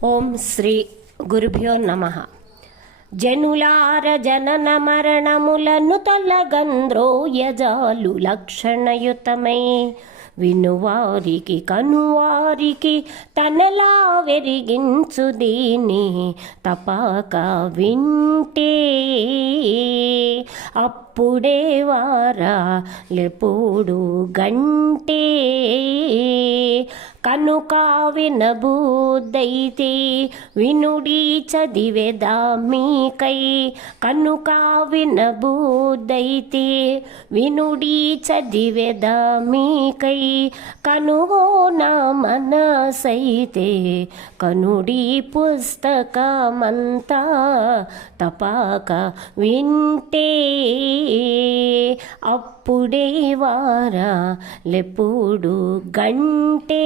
ఓం శ్రీ గురుభ్యో నమః. జనులార జనన మరణములను తొలగంద్రోయజాలు లక్షణయుతమై వినువారికి కనువారికి తనలా వెరిగించు దీని తపాక వింటే అప్పుడే వారా లెప్పుడు గంటే కనుక వినబుద్దైతే వినుడి చదివెదా మీకై కనుక వినబుద్దైతే వినుడి చదివెదా మీకై కనుగోన మనసైతే కనుడి పుస్తకమంతా తపాక వింటే అప్పుడే వారా లెప్పుడు గంటే